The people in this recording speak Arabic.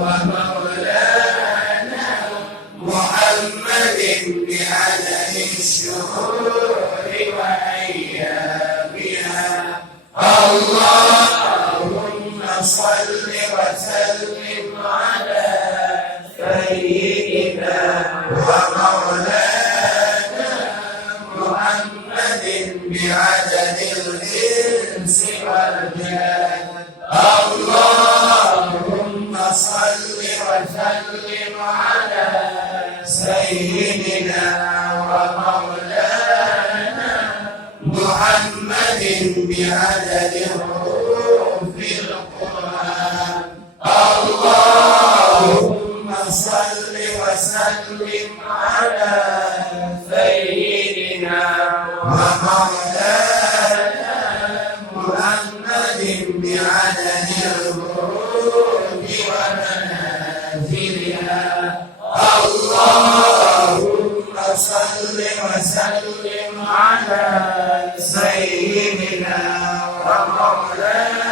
ومولانا محمد بعدد الشهور وأيامها. اللهم صل وسلم على سيدنا ومولانا محمد بعدد الإنس والجان. اللهم صل وسلم على سيدنا ومولانا محمد بعدد حروف القرآن. اللهم صل وسلم على سيدنا ومولانا محمد بعدد الحروف ومنازلها. اللهم صل وسلم على سيدنا ومولانا